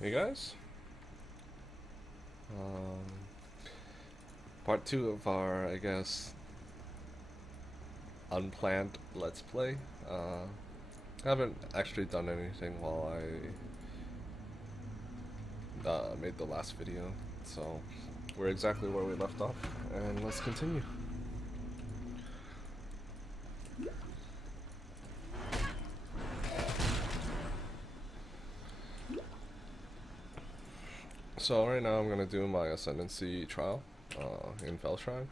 Hey guys, um, part two of our, I guess, unplanned Let's Play. I haven't actually done anything while I made the last video, so we're exactly where we left off, and let's continue. So right now I'm gonna do my Ascendancy trial in Felshrine.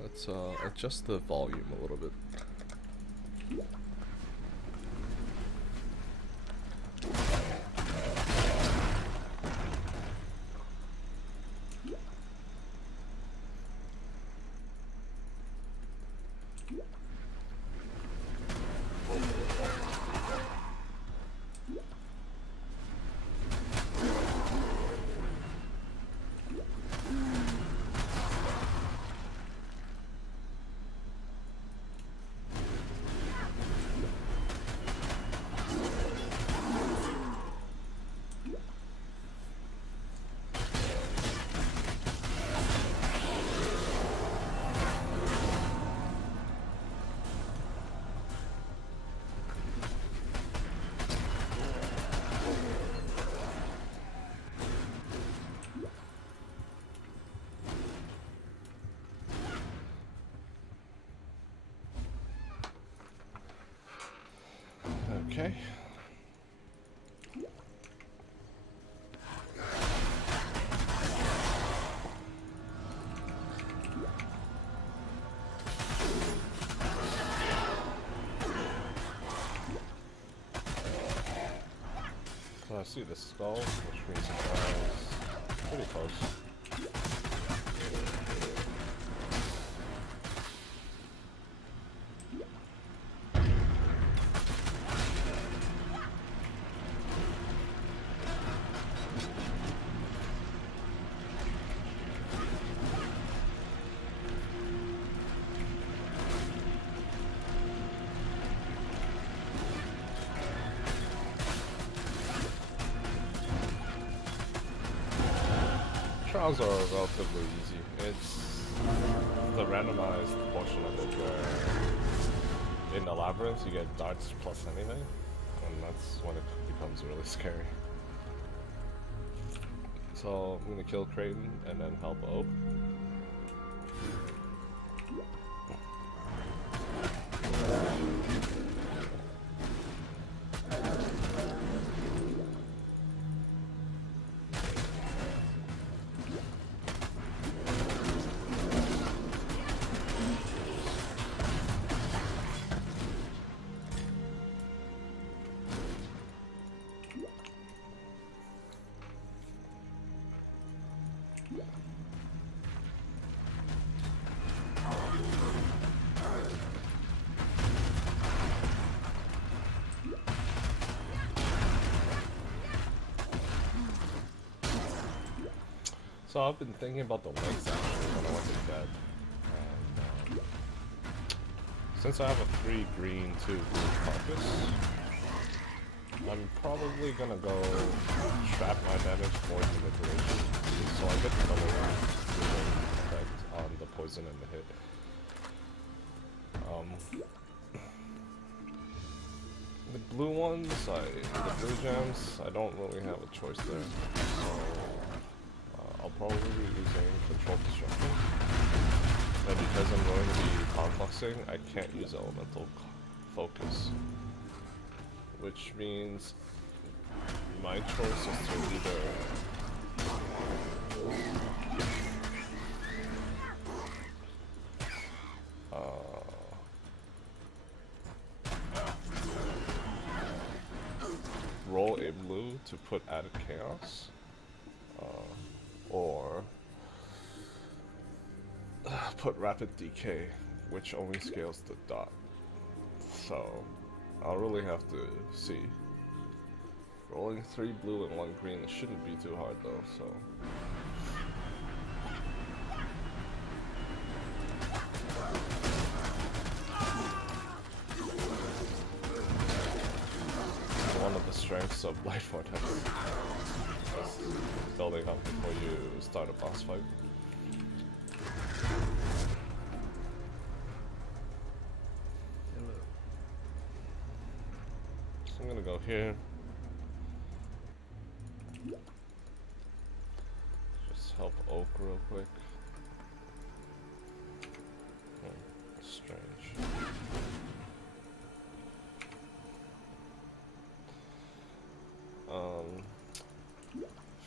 Let's adjust the volume a little bit. Okay. So I see the skull, which means it's pretty close. Trials are relatively easy. It's the randomized portion of it where in the labyrinth you get darts plus anything, and that's when it becomes really scary. So I'm gonna kill Creighton and then help Oak. So I've been thinking about the legs actually when I went to bed, and since I have a 3 green 2 blue carcass, I'm probably gonna go trap my damage for deliberation, so I get the double effect on the poison and the hit. The blue ones, the blue gems, I don't really have a choice there, so I'll probably be using Control Destruction. And because I'm going to be confluxing, I can't use Elemental Focus. Which means my choice is to either roll a blue to put added chaos, or put rapid decay, which only scales the dot. So I'll really have to see. Rolling 3 blue and 1 green, it shouldn't be too hard though, so. strengths of Light Vortex. Just building up before you start a boss fight. Hello. So I'm gonna go here. Just help Oak real quick. Strange.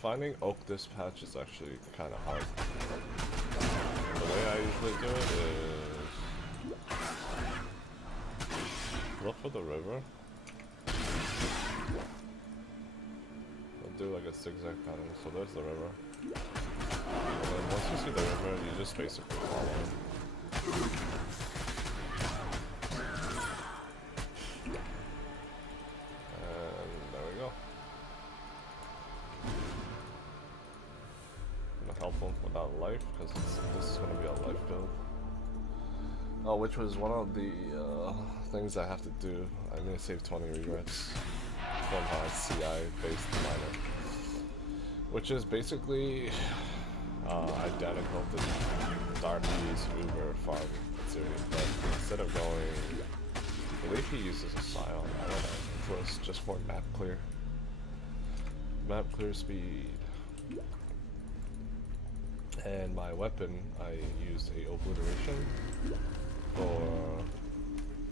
Finding Oak this patch is actually kind of hard. The way I usually do it is look for the river. I'll do like a zigzag pattern. So there's the river. And then once you see the river, you just basically follow it. And there we go. Help him without life, because this is going to be a life build. Oh, which was one of the things I have to do. I'm going to save 20 regrets from my CI based miner, which is basically identical to Darby's Uber farm series, but instead of going, I believe he uses a Scion, I don't know, it was just for map clear speed. And my weapon, I used a obliteration for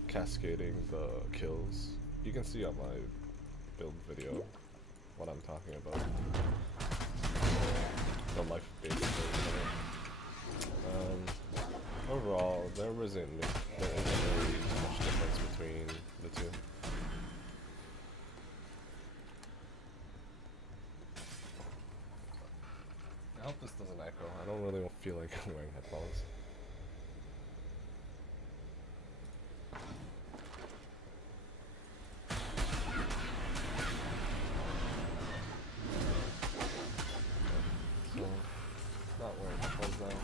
cascading the kills. You can see on my build video what I'm talking about. The life-based build. Overall, there isn't really much difference between the two. I hope this doesn't echo. I don't really feel like I'm wearing headphones. So, not wearing headphones now.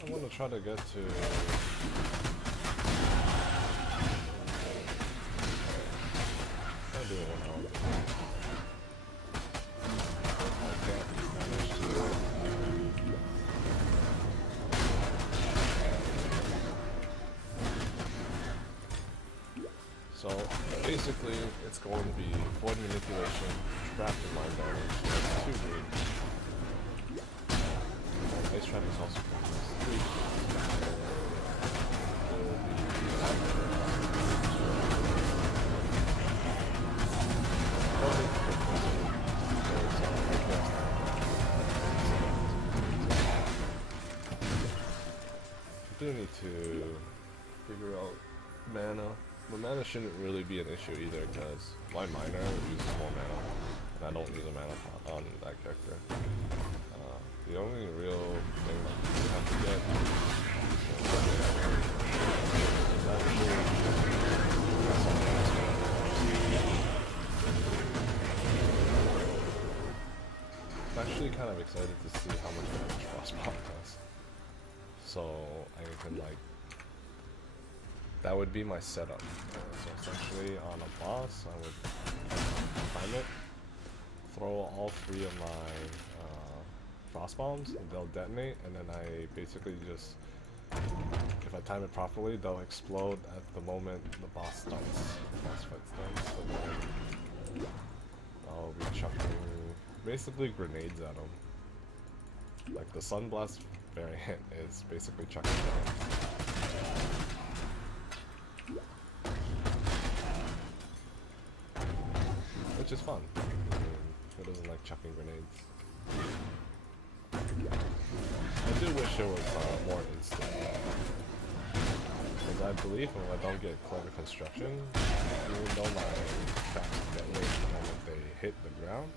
I want to try to get to... I'll do it 1 hour. So basically, it's going to be void manipulation, trap and mind damage. That's 2 green. Ice trap is also green. 3 do need to figure out mana. But mana shouldn't really be an issue either, because my miner uses more mana, and I don't use a mana pot on that character. The only real thing that you have to get is I'm actually kind of excited to see how much damage Frostbomb does. So I can like, that would be my setup. So essentially on a boss, I would time it, throw all 3 of my frost bombs, and they'll detonate, and then I basically just, if I time it properly, they'll explode at the moment the boss starts, the boss fight starts. So then I'll be chucking basically grenades at them. Like the Sunblast variant is basically chucking grenades. Which is fun. I mean, who doesn't like chucking grenades? I do wish it was more instant. Because I believe if I don't get clever construction, even though my traps detonate the moment they hit the ground,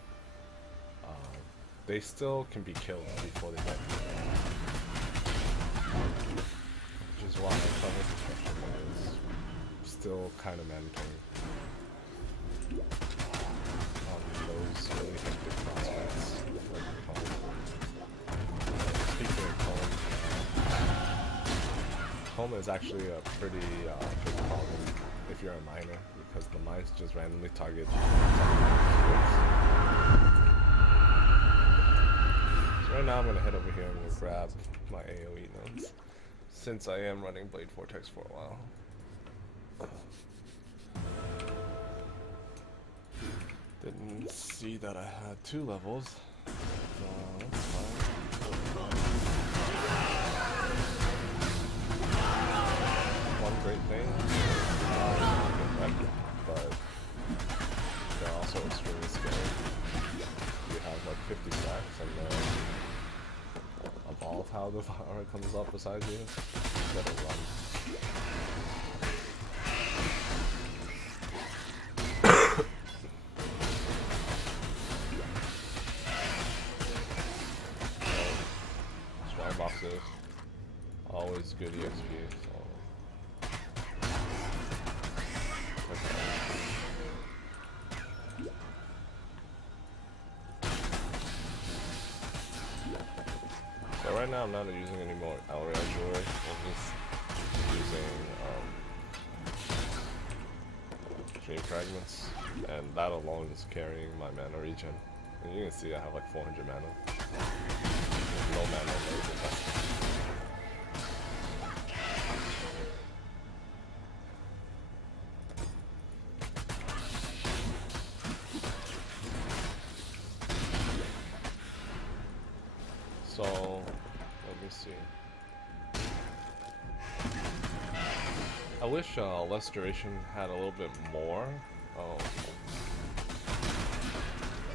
they still can be killed before they get to the ground. Which is why clever construction is still kind of mandatory. Those really hectic prospects. Like speaking of home is actually a pretty big problem if you're a miner, because the mines just randomly target. So right now I'm gonna head over here and I'm gonna grab my AoE nodes, since I am running Blade Vortex for a while. Didn't see that I had 2 levels. That's fine. One great thing, but they're also extremely scary. You have like 50 stacks and a volatile devourer comes up beside you. You gotta run. Strong boxes, always good EXP. So right now I'm not using any more Elray jewelry. I'm just using Dream Fragments, and that alone is carrying my mana regen. And you can see I have like 400 mana. No mana, no defense. So, let me see. I wish Less Duration had a little bit more. A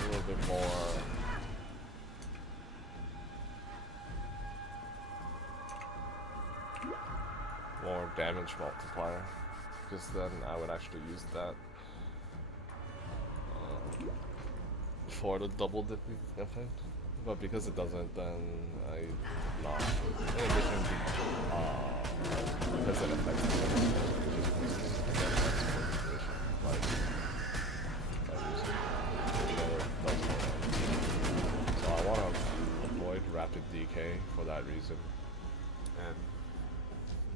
little bit more damage multiplier, because then I would actually use that for the double dipping effect. But because it doesn't, then I not. In addition, because it affects the so I want to avoid rapid decay for that reason, and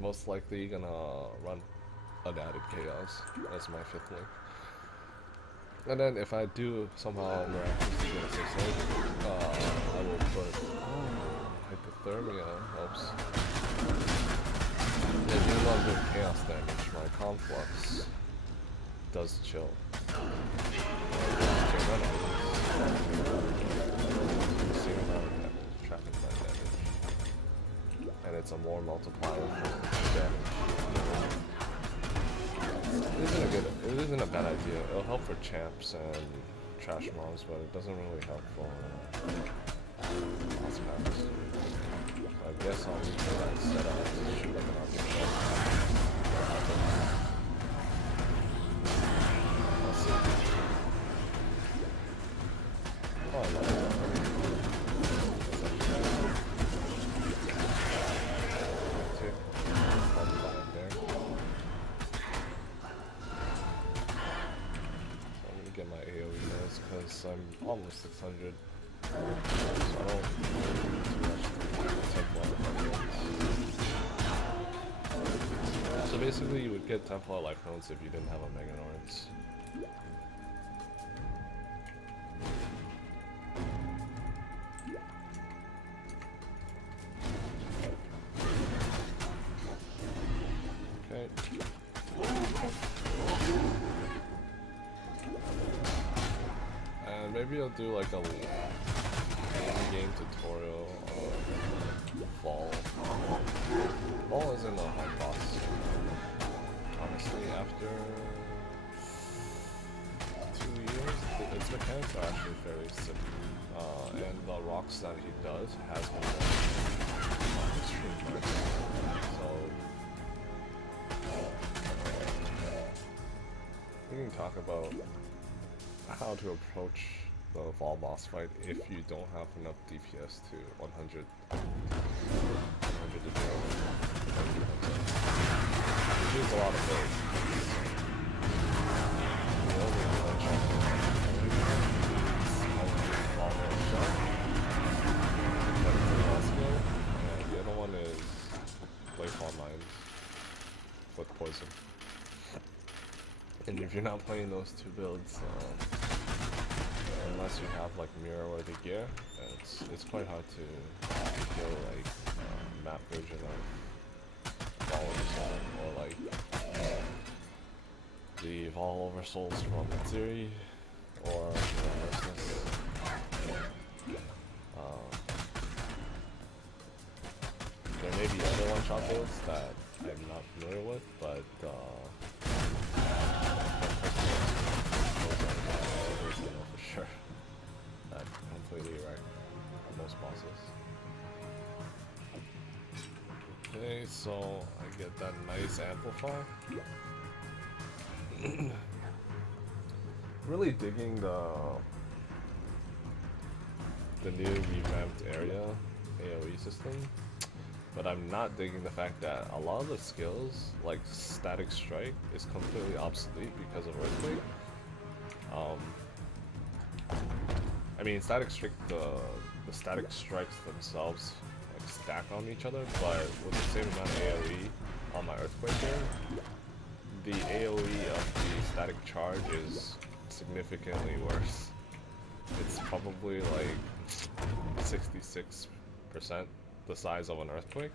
most likely gonna run Unadded Chaos as my 5th link. And then if I do somehow miraculously get a 6 link, I will put Hypothermia helps. Yeah, even though I'm doing chaos damage, my conflux does chill. Trapping that damage. And it's a more multiplier for damage. It isn't a bad idea. It'll help for champs and trash mobs, but it doesn't really help for boss packs. So I guess I'll just try that setup to shoot like an object shot. Let's see. Oh, I love that. Get my AoE nodes because I'm almost 600, so I don't need too much Templar nodes. So basically you would get Templar life nodes if you didn't have a Mega Norns. Okay. Maybe I'll do like a game tutorial on Fall. Fall isn't a hard boss. Honestly, after 2 years, its mechanics are actually fairly simple. And the rocks that he does has been extreme hard. So we can talk about how to approach the Fall boss fight if you don't have enough DPS to 100 to deal. It needs a lot of builds. The only one shot and the other one is Playfall Mines with poison. And if you're not playing those two builds, unless you have like mirror-worthy gear, it's quite hard to kill like map version of Fall Over Soul or like the Fall Over Souls from Mitsuri or Relentless. There may be other one-shot builds that I'm not familiar with, but for sure that completely right on most bosses. Okay, so I get that nice amplifier. Really digging the new revamped area AoE system, but I'm not digging the fact that a lot of the skills, like Static Strike, is completely obsolete because of Earthquake. I mean, Static Strike, the Static Strikes themselves like stack on each other, but with the same amount of AoE on my Earthquake here, the AoE of the Static Charge is significantly worse. It's probably like 66% the size of an Earthquake.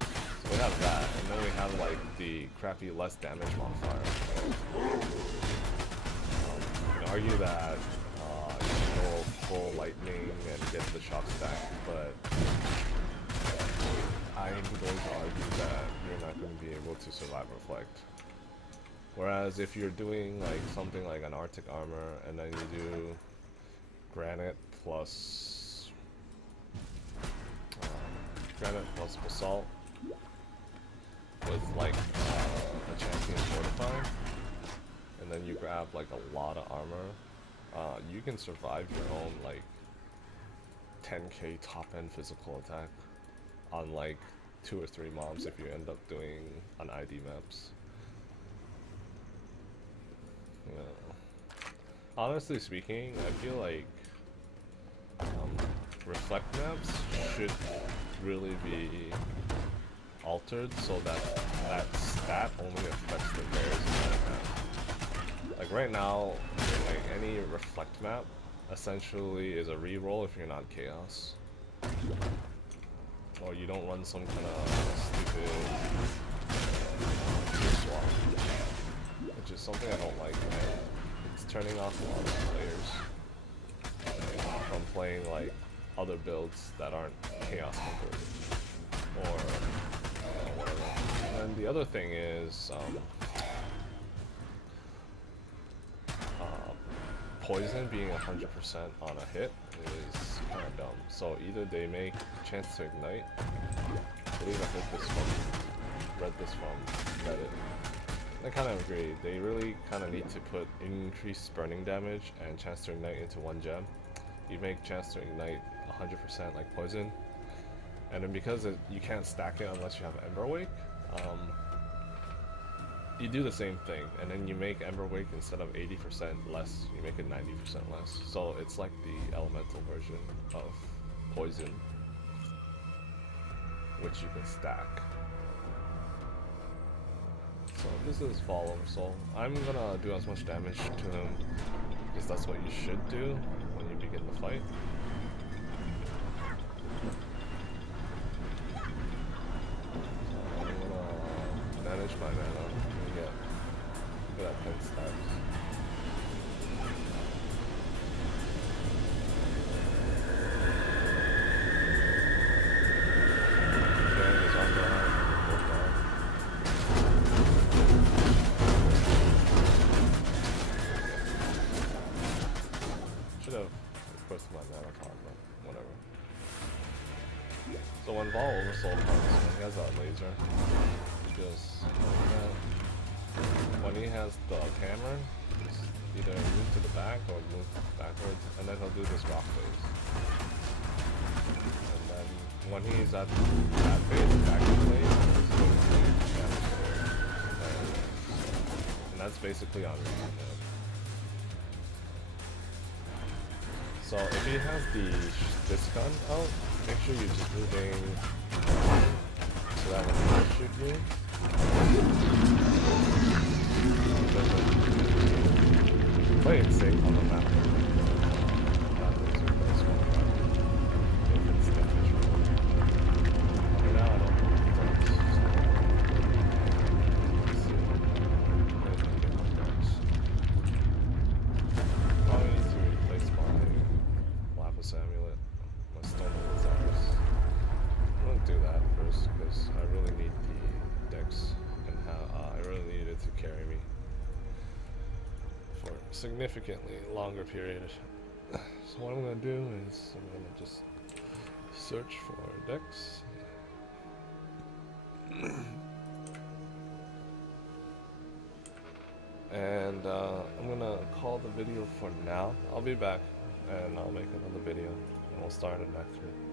So we have that, and then we have like the crappy less damage modifier. You can argue that you can go full lightning and get the shock stack, but I'm going to argue that you're not going to be able to survive Reflect. Whereas if you're doing like something like an Arctic Armor and then you do Granite plus Basalt with like a Champion Fortify, and then you grab like a lot of armor, you can survive your own like 10k top end physical attack on like 2 or 3 mobs if you end up doing an ID maps. Honestly speaking, I feel like Reflect maps should really be altered so that that stat only affects the bears in that map. Like right now, like any Reflect map essentially is a reroll if you're not Chaos. Or you don't run some kind of stupid swap. Which is something I don't like, man. It's turning off a lot of players from playing like other builds that aren't Chaos completely. Or whatever. And then the other thing is poison being 100% on a hit is kind of dumb. So either they make chance to ignite. I believe I read this from Reddit. I kind of agree. They really kind of need to put increased burning damage and chance to ignite into one gem. You make chance to ignite 100% like poison, and then because you can't stack it unless you have Ember Wake, you do the same thing, and then you make Ember Wake instead of 80% less, you make it 90% less. So it's like the elemental version of poison, which you can stack. So this is Fall Over Soul. I'm gonna do as much damage to him because that's what you should do when you begin the fight. So I'm gonna manage my mana and get that 10 stacks. So when Vol Oversoul comes, he has that laser. He just when he has the hammer, just either move to the back or move backwards, and then he'll do this rock phase. And then when he's at that phase, back in phase, he's going to do damage. And that's basically on me. So if he has this gun out, make sure you're just moving so that when he shoot you, it doesn't significantly longer period. So what I'm gonna do is I'm gonna just search for decks. And I'm gonna call the video for now. I'll be back and I'll make another video and we'll start it next week.